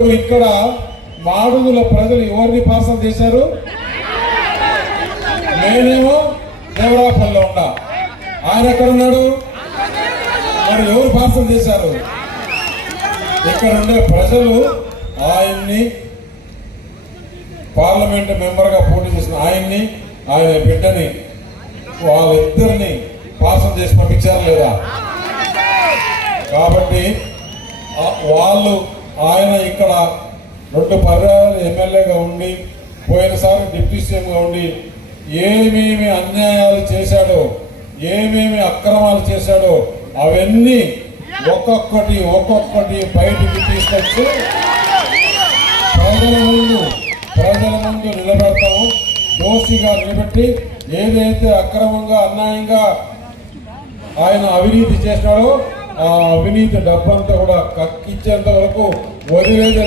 ఇక్కడ మాడుగుల ప్రజలు ఎవరిని పార్సల్ చేశారు? నేనేమో దేవరాపల్లిలో ఉన్నా. ఆయన ఎక్కడ ఉన్నాడు మరి ఎవరు పార్సల్ చేశారు? ఇక్కడ ఉండే ప్రజలు ఆయన్ని పార్లమెంట్ మెంబర్గా పోటీ చేసిన ఆయన్ని ఆయన బిడ్డని వాళ్ళిద్దరిని పార్సల్ చేసి పంపించారు లేదా? కాబట్టి వాళ్ళు ఆయన ఇక్కడ రెండు పర్యాయాలు ఎమ్మెల్యేగా ఉండి పోయినసారి డిప్యూటీ సీఎంగా ఉండి ఏమేమి అన్యాయాలు చేశాడో ఏమేమి అక్రమాలు చేశాడో అవన్నీ ఒక్కొక్కటి ఒక్కొక్కటి బయటికి తీసుకొచ్చి ప్రజల ముందు ప్రజల ముందు నిలబెడతాము. దోషిగా నిలబెట్టి ఏదైతే అక్రమంగా అన్యాయంగా ఆయన అవినీతి చేసినాడో అవినీతి డబ్బంతా కూడా కక్కించేంత వరకు వదిలేదని